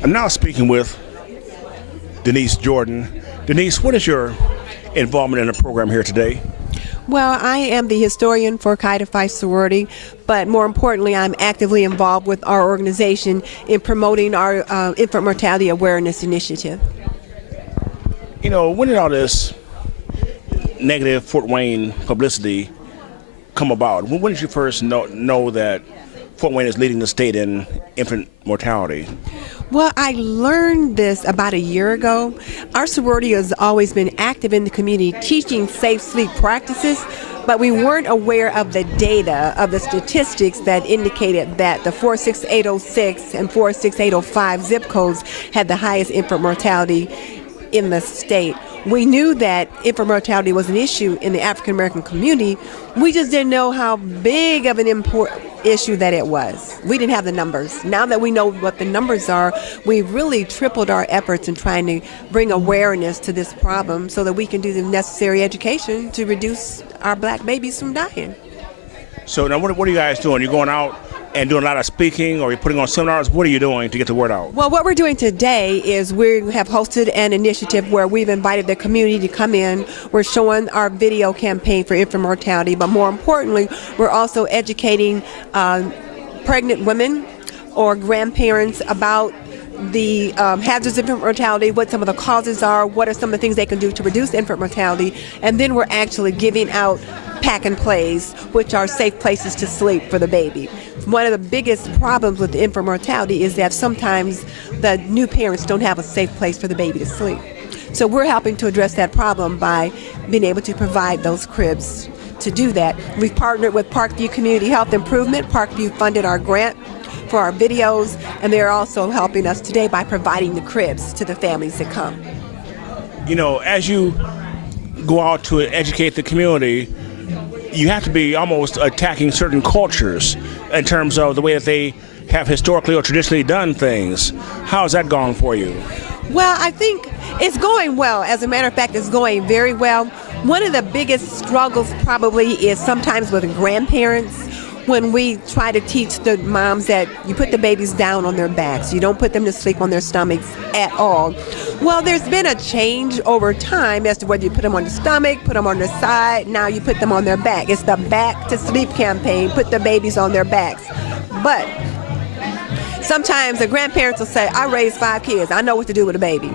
I'm now speaking with Denise Jordan. Denise, what is your involvement in the program here today? Well, I am the historian for Chi Phi Sorority, but more importantly, I'm actively involved with our organization in promoting our infant mortality awareness initiative. You know, when did all this negative Fort Wayne publicity come about? When did you first know that Fort Wayne is leading the state in infant mortality? Well, I learned this about a year ago. Our sorority has always been active in the community teaching safe sleep practices, but we weren't aware of the data, of the statistics that indicated that the 46806 and 46805 zip codes had the highest infant mortality in the state. We knew that infant mortality was an issue in the African American community. We just didn't know how big of an important issue that it was. We didn't have the numbers. Now that we know what the numbers are, we've really tripled our efforts in trying to bring awareness to this problem so that we can do the necessary education to reduce our black babies from dying. So now what are you guys doing? You're going out and doing a lot of speaking, or you're putting on seminars? What are you doing to get the word out? Well, what we're doing today is we have hosted an initiative where we've invited the community to come in. We're showing our video campaign for infant mortality, but more importantly, we're also educating pregnant women or grandparents about the hazards of infant mortality, what some of the causes are, what are some of the things they can do to reduce infant mortality, and then we're actually giving out pack and plays, which are safe places to sleep for the baby. One of the biggest problems with infant mortality is that sometimes the new parents don't have a safe place for the baby to sleep. So we're helping to address that problem by being able to provide those cribs to do that. We've partnered with Parkview Community Health Improvement. Parkview funded our grant for our videos, and they're also helping us today by providing the cribs to the families that come. You know, as you go out to educate the community, you have to be almost attacking certain cultures in terms of the way that they have historically or traditionally done things. How has that gone for you? Well, I think it's going well. As a matter of fact, it's going very well. One of the biggest struggles probably is sometimes with grandparents. When we try to teach the moms that you put the babies down on their backs, you don't put them to sleep on their stomachs at all. Well, there's been a change over time as to whether you put them on the stomach, put them on their side, now you put them on their back. It's the Back to Sleep campaign, put the babies on their backs. But sometimes the grandparents will say, I raised 5 kids, I know what to do with a baby.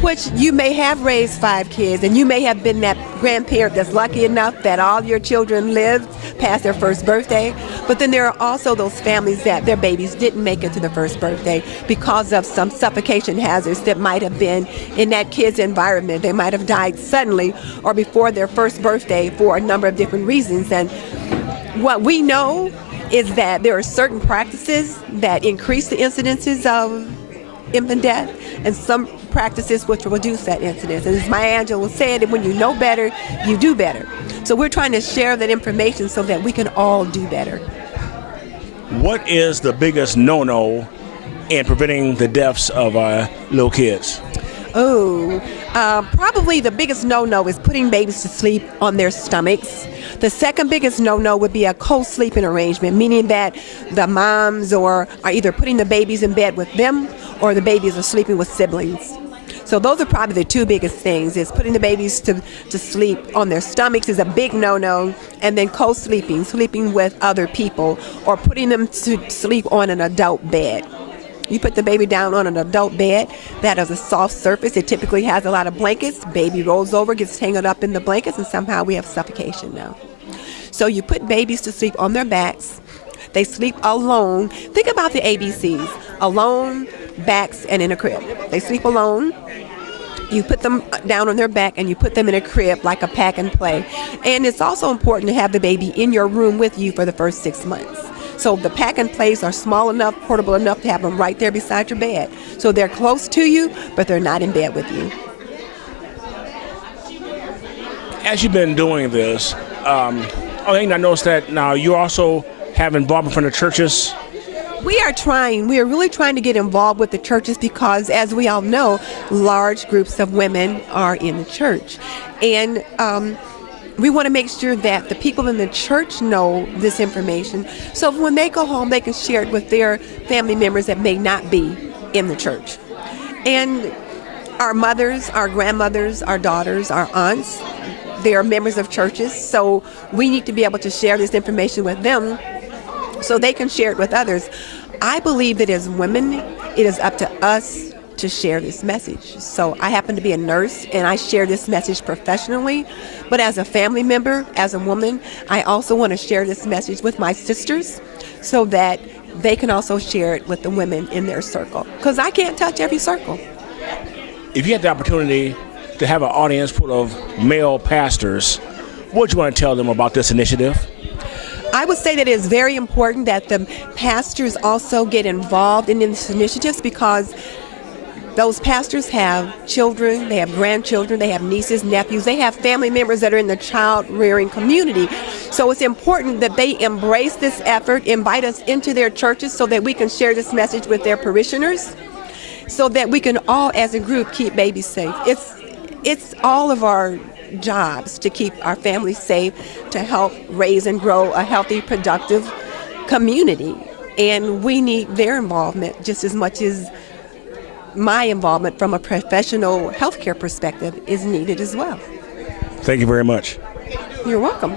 Which you may have raised 5 kids, and you may have been that grandparent that's lucky enough that all your children lived past their first birthday. But then there are also those families that their babies didn't make it to the first birthday because of some suffocation hazards that might have been in that kid's environment. They might have died suddenly or before their first birthday for a number of different reasons. And what we know is that there are certain practices that increase the incidences of infant death, and some practices which will reduce that incidence. And as Maya Angelou said, when you know better, you do better. So we're trying to share that information so that we can all do better. What is the biggest no-no in preventing the deaths of little kids? Probably the biggest no-no is putting babies to sleep on their stomachs. The second biggest no-no would be a co-sleeping arrangement, meaning that the moms are either putting the babies in bed with them or the babies are sleeping with siblings. So those are probably the 2 biggest things, is putting the babies to sleep on their stomachs is a big no-no, and then co-sleeping, sleeping with other people, or putting them to sleep on an adult bed. You put the baby down on an adult bed that has a soft surface. It typically has a lot of blankets. Baby rolls over, gets tangled up in the blankets, and somehow we have suffocation now. So you put babies to sleep on their backs. They sleep alone. Think about the ABCs: alone, backs, and in a crib. They sleep alone. You put them down on their back and you put them in a crib like a pack and play. And it's also important to have the baby in your room with you for the first 6 months. So the pack and plays are small enough, portable enough to have them right there beside your bed. So they're close to you, but they're not in bed with you. As you've been doing this, I noticed that now you also have involvement from the churches. We are really trying to get involved with the churches because, as we all know, large groups of women are in the church. And we want to make sure that the people in the church know this information, so when they go home, they can share it with their family members that may not be in the church. And our mothers, our grandmothers, our daughters, our aunts, they are members of churches, so we need to be able to share this information with them so they can share it with others. I believe that as women, it is up to us to share this message. So I happen to be a nurse and I share this message professionally, but as a family member, as a woman, I also want to share this message with my sisters so that they can also share it with the women in their circle, because I can't touch every circle. If you had the opportunity to have an audience full of male pastors, what would you want to tell them about this initiative? I would say that it is very important that the pastors also get involved in these initiatives, because those pastors have children, they have grandchildren, they have nieces, nephews, they have family members that are in the child-rearing community. So it's important that they embrace this effort, invite us into their churches so that we can share this message with their parishioners, so that we can all, as a group, keep babies safe. It's all of our jobs to keep our families safe, to help raise and grow a healthy, productive community. And we need their involvement just as much as my involvement from a professional healthcare perspective is needed as well. Thank you very much. You're welcome.